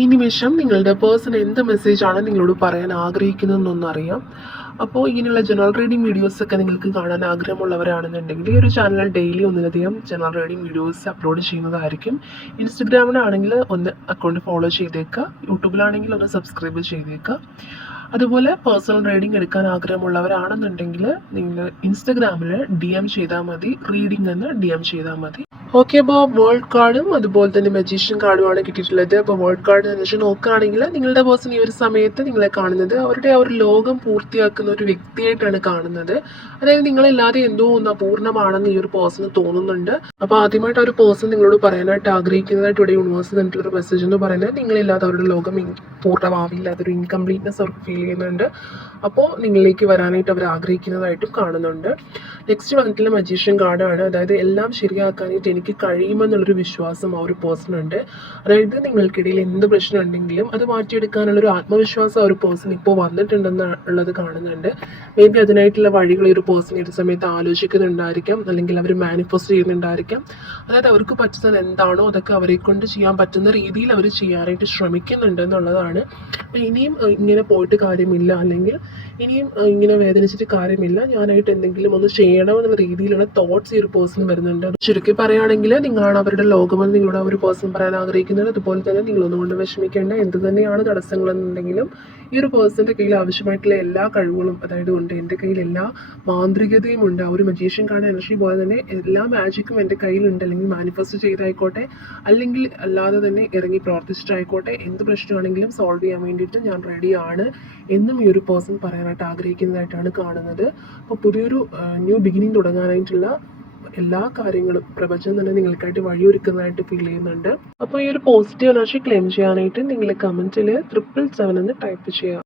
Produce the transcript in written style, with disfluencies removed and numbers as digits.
ഈ നിമിഷം നിങ്ങളുടെ പേഴ്സൺ എന്ത് മെസ്സേജാണ് നിങ്ങളോട് പറയാൻ ആഗ്രഹിക്കുന്നതെന്നൊന്നും അറിയാം. അപ്പോൾ ഇങ്ങനെയുള്ള ജനറൽ റീഡിംഗ് വീഡിയോസൊക്കെ നിങ്ങൾക്ക് കാണാൻ ആഗ്രഹമുള്ളവരാണെന്നുണ്ടെങ്കിൽ ഈ ഒരു ചാനൽ ഡെയിലി ഒന്നിലധികം ജനറൽ റീഡിംഗ് വീഡിയോസ് അപ്ലോഡ് ചെയ്യുന്നതായിരിക്കും. ഇൻസ്റ്റഗ്രാമിലാണെങ്കിൽ ഒന്ന് അക്കൗണ്ട് ഫോളോ ചെയ്തേക്കുക, യൂട്യൂബിലാണെങ്കിൽ ഒന്ന് സബ്സ്ക്രൈബ് ചെയ്തേക്കുക. അതുപോലെ പേഴ്സണൽ റീഡിംഗ് എടുക്കാൻ ആഗ്രഹമുള്ളവരാണെന്നുണ്ടെങ്കിൽ നിങ്ങൾ ഇൻസ്റ്റഗ്രാമിൽ DM ചെയ്താൽ മതി, റീഡിംഗ് എന്ന് DM ചെയ്താൽ മതി. ഓക്കെ, അപ്പോൾ വേൾഡ് കാർഡും അതുപോലെ തന്നെ മജീഷ്യൻ കാർഡുമാണ് കിട്ടിയിട്ടുള്ളത്. അപ്പോൾ വേൾഡ് കാർഡ് എന്ന് വെച്ചാൽ നോക്കുകയാണെങ്കിൽ നിങ്ങളുടെ പേഴ്സൺ ഈ ഒരു സമയത്ത് നിങ്ങളെ കാണുന്നത് അവരുടെ ആ ഒരു ലോകം പൂർത്തിയാക്കുന്ന ഒരു വ്യക്തിയായിട്ടാണ് കാണുന്നത്. അതായത് നിങ്ങളില്ലാതെ എന്തോ ഒന്ന് അപൂർണ്ണമാണെന്ന് ഈ ഒരു പേഴ്സണ് തോന്നുന്നുണ്ട്. അപ്പോൾ ആദ്യമായിട്ട് ആ ഒരു പേഴ്സൺ നിങ്ങളോട് പറയാനായിട്ട് ആഗ്രഹിക്കുന്നതായിട്ട് ഇവിടെ യൂണിവേഴ്സ് തന്നിട്ടുള്ള ഒരു മെസ്സേജ് എന്ന് പറയുന്നത് നിങ്ങളില്ലാതെ അവരുടെ ലോകം പൂർണ്ണമാവില്ല, അതൊരു ഇൻകംപ്ലീറ്റ്നെസ് അവർക്ക് ഫീൽ ചെയ്യുന്നുണ്ട്. അപ്പോൾ നിങ്ങളിലേക്ക് വരാനായിട്ട് അവർ ആഗ്രഹിക്കുന്നതായിട്ടും കാണുന്നുണ്ട്. നെക്സ്റ്റ് വന്നിട്ടുള്ള മജീഷ്യൻ കാർഡാണ്. അതായത് എല്ലാം ശരിയാക്കാനായിട്ട് എനിക്ക് കഴിയുമെന്നുള്ളൊരു വിശ്വാസം ആ ഒരു പേഴ്സൺ ഉണ്ട്. അതായത് നിങ്ങൾക്കിടയിൽ എന്ത് പ്രശ്നം ഉണ്ടെങ്കിലും അത് മാറ്റിയെടുക്കാനുള്ളൊരു ആത്മവിശ്വാസം ആ ഒരു പേഴ്സൺ ഇപ്പോൾ വന്നിട്ടുണ്ടെന്നുള്ളത് കാണുന്നുണ്ട്. മേ ബി അതിനായിട്ടുള്ള വഴികൾ ഈ ഒരു പേഴ്സൺ ഈ സമയത്ത് ആലോചിക്കുന്നുണ്ടായിരിക്കാം, അല്ലെങ്കിൽ അവർ മാനിഫെസ്റ്റ് ചെയ്യുന്നുണ്ടായിരിക്കാം. അതായത് അവർക്ക് പറ്റുന്നത് എന്താണോ അതൊക്കെ അവരെ കൊണ്ട് ചെയ്യാൻ പറ്റുന്ന രീതിയിൽ അവർ ചെയ്യാനായിട്ട് ശ്രമിക്കുന്നുണ്ട് എന്നുള്ളതാണ്. ഇനിയും ഇങ്ങനെ പോയിട്ട് കാര്യമില്ല, അല്ലെങ്കിൽ ഇനിയും ഇങ്ങനെ വേദനിച്ചിട്ട് കാര്യമില്ല, ഞാനായിട്ട് എന്തെങ്കിലും ഒന്ന് ചെയ്യണമെന്നുള്ള രീതിയിലുള്ള തോട്ട്സ് ഈ ഒരു പേഴ്സൺ വരുന്നുണ്ട്. ചുരുക്കി പറയുകയാണെങ്കിൽ നിങ്ങളാണ് അവരുടെ ലോകമെന്ന് നിങ്ങളുടെ ഒരു പേഴ്സൺ പറയാൻ ആഗ്രഹിക്കുന്നത്. അതുപോലെ തന്നെ നിങ്ങളൊന്നുകൊണ്ട് വിഷമിക്കേണ്ട, എന്ത് തന്നെയാണ് തടസ്സങ്ങളെന്നുണ്ടെങ്കിലും ഈ ഒരു പേഴ്സൻ്റെ കയ്യിൽ ആവശ്യമായിട്ടുള്ള എല്ലാ കഴിവുകളും അതായത് ഉണ്ട്. എൻ്റെ കയ്യിൽ എല്ലാ മാന്ത്രികതയും ഉണ്ട്. ആ ഒരു മജീഷ്യൻ കാർഡ് എനർജി പോലെ തന്നെ എല്ലാ മാജിക്കും എൻ്റെ കയ്യിലുണ്ട്. അല്ലെങ്കിൽ മാനിഫെസ്റ്റ് ചെയ്തായിക്കോട്ടെ, അല്ലെങ്കിൽ അല്ലാതെ തന്നെ ഇറങ്ങി പ്രവർത്തിച്ചിട്ടായിക്കോട്ടെ, എന്ത് പ്രശ്നമാണെങ്കിലും സോൾവ് ചെയ്യാൻ വേണ്ടിയിട്ട് ഞാൻ റെഡിയാണ് എന്നും ഈ ഒരു പേഴ്സൺ പറയാനായിട്ട് ആഗ്രഹിക്കുന്നതായിട്ടാണ് കാണുന്നത്. അപ്പോൾ പുതിയൊരു ന്യൂ ബിഗിനിങ് തുടങ്ങാനായിട്ടുള്ള എല്ലാ കാര്യങ്ങളും പ്രപഞ്ചം തന്നെ നിങ്ങൾക്കായിട്ട് വഴിയൊരുക്കുന്നതായിട്ട് ഫീൽ ചെയ്യുന്നുണ്ട്. അപ്പോൾ ഈ ഒരു പോസിറ്റീവ് എനർജി ക്ലെയിം ചെയ്യാനായിട്ട് നിങ്ങൾ കമൻറ്റിൽ 777 എന്ന് ടൈപ്പ് ചെയ്യുക.